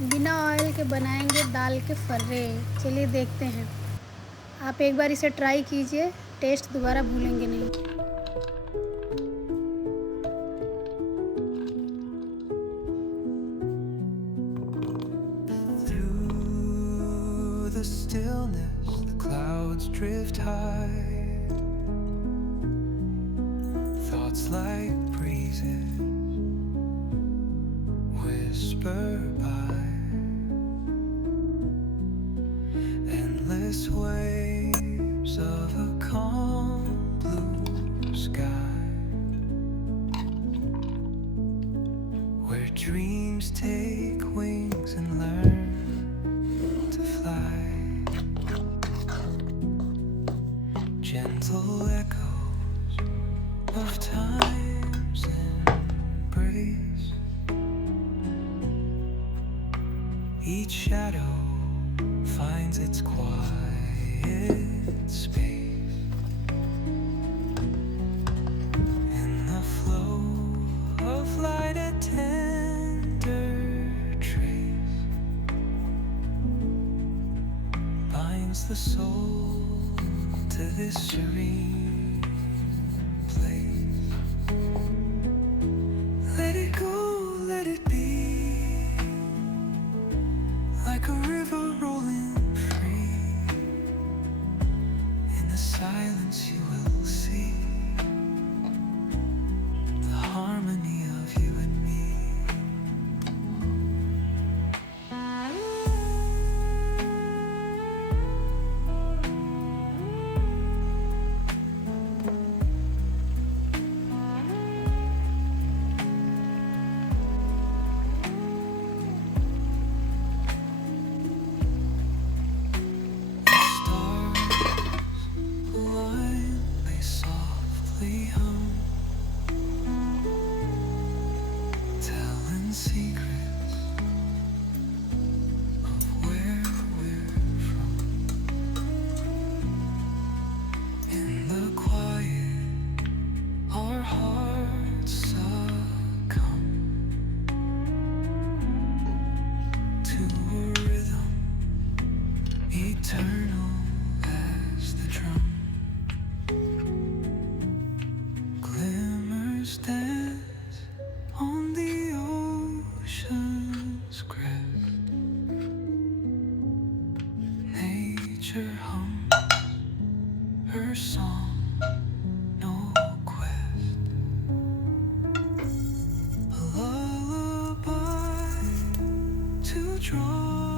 बिना ऑयल के बनाएंगे दाल के फर्रे। चलिए देखते हैं। आप एक बार इसे ट्राई कीजिए, टेस्ट दोबारा भूलेंगे नहीं। Through the stillness, the clouds drift high. Thoughts like breezes whisper by. Endless waves of a calm blue sky, where dreams take wings and learn to fly. Gentle echoes of time's embrace. Each shadow finds its quiet space. In the flow of light, a tender trace binds the soul to this serene place. Let it go, let it be, like a river rolling free. In the silence you will see the harmony of you and me. The stars align, they softly hum, telling secrets of where we're from. In the quiet, our hearts succumb to a rhythm eternal as the drum. Glimmers dance on the ocean's crest. Nature hums her song, no quest. A lullaby to draw